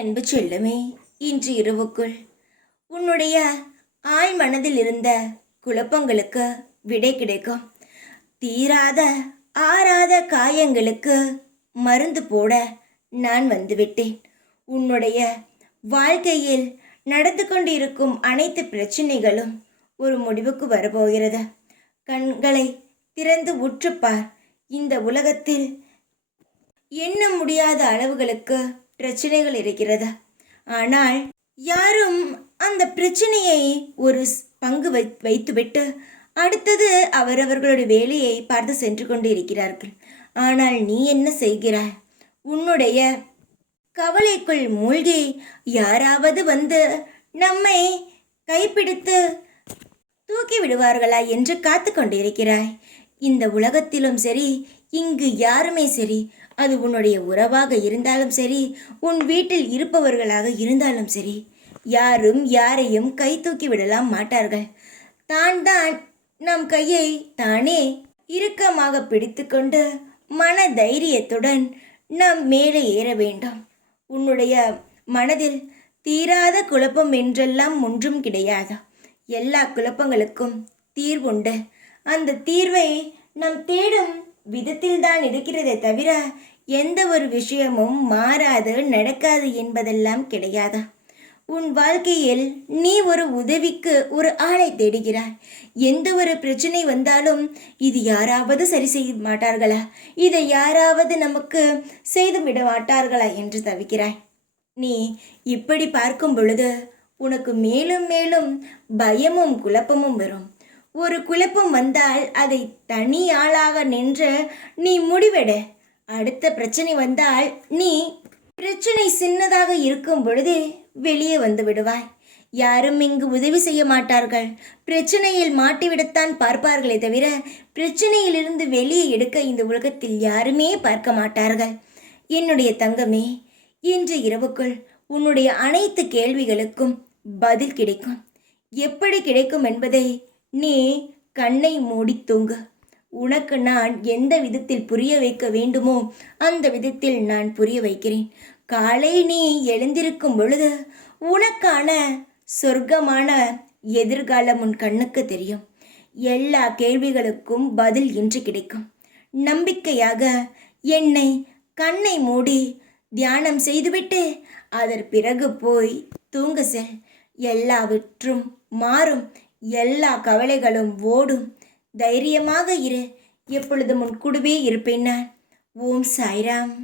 அன்பு செல்லமே, இன்று இரவுக்குள் உன்னுடைய ஆழ் மனதில் இருந்த குழப்பங்களுக்கு விடை கிடைக்கும். தீராத ஆறாத காயங்களுக்கு மருந்து போட நான் வந்துவிட்டேன். உன்னுடைய வாழ்க்கையில் நடந்து கொண்டிருக்கும் அனைத்து பிரச்சனைகளும் ஒரு முடிவுக்கு வரப்போகிறது. கண்களை திறந்து உற்றுப்பார். இந்த உலகத்தில் எண்ண முடியாத அளவுகளுக்கு பிரச்சனைகள் இருக்கிறது. ஆனால் யாரும் அந்த பிரச்சனையை ஒரு பங்கு வைத்துவிட்டு அடுத்தது அவரவர்களுடைய வேலையை பார்த்து சென்று கொண்டு இருக்கிறார்கள். ஆனால் நீ என்ன செய்கிறாய்? உன்னுடைய கவலைக்குள் மூழ்கி யாராவது வந்து நம்மை கைப்பிடித்து தூக்கி விடுவார்களா என்று காத்து கொண்டிருக்கிறாய். இந்த உலகத்திலும் சரி, இங்கு யாருமே சரி, அது உன்னுடைய உறவாக இருந்தாலும் சரி, உன் வீட்டில் இருப்பவர்களாக இருந்தாலும் சரி, யாரும் யாரையும் கை தூக்கி விடலாம் மாட்டார்கள். தான் நம் கையை தானே இறுக்கமாக பிடித்து கொண்டு மன தைரியத்துடன் நாம் மேலே ஏற வேண்டும். உன்னுடைய மனதில் தீராத குழப்பம் என்றெல்லாம் ஒன்றும் கிடையாது. எல்லா குழப்பங்களுக்கும் தீர்வுண்டு. அந்த தீர்வை நாம் தேடும் விதத்தில்தான் இருக்கிறதே தவிர எந்த ஒரு விஷயமும் மாறாது நடக்காது என்பதெல்லாம் கிடையாது. உன் வாழ்க்கையில் நீ ஒரு உதவிக்கு ஒரு ஆளை தேடுகிறாய். எந்த ஒரு பிரச்சனை வந்தாலும் இது யாராவது சரி செய்ய மாட்டார்களா, இதை யாராவது நமக்கு செய்து விட மாட்டார்களா என்று தவிக்கிறாய். நீ இப்படி பார்க்கும் பொழுது உனக்கு மேலும் மேலும் பயமும் குழப்பமும் வரும். ஒரு குழப்பம் வந்தால் அதை தனி ஆளாக நின்று நீ முடிவெட. அடுத்த பிரச்சனை வந்தால் நீ பிரச்சனை சின்னதாக இருக்கும் பொழுதே வெளியே வந்து விடுவாய். யாரும் இங்கு உதவி செய்ய மாட்டார்கள். பிரச்சனையில் மாட்டிவிடத்தான் பார்ப்பார்களே தவிர பிரச்சனையிலிருந்து வெளியே எடுக்க இந்த உலகத்தில் யாருமே பார்க்க மாட்டார்கள். என்னுடைய தங்கமே, இன்று இரவுக்குள் உன்னுடைய அனைத்து கேள்விகளுக்கும் பதில் கிடைக்கும். எப்படி கிடைக்கும் என்பதை நீ கண்ணை மூடி தூங்கு. உனக்கு நான் எந்த விதத்தில் புரிய வைக்க வேண்டுமோ அந்த விதத்தில் நான் புரிய வைக்கிறேன். காலை நீ எழுந்திருக்கும் பொழுது உனக்கான சொர்க்கமான எதிர்காலம் உன் கண்ணுக்கு தெரியும். எல்லா கேள்விகளுக்கும் பதில் இன்று கிடைக்கும். நம்பிக்கையாக என்னை கண்ணை மூடி தியானம் செய்துவிட்டு அதன் பிறகு போய் தூங்க செல். எல்லாவற்றும் மாறும். எல்லா கவலைகளும் ஓடும். தைரியமாக இரு. எப்பொழுதும் உன் கூடவே இருப்பேன் நான். ஓம் சாய்ராம்.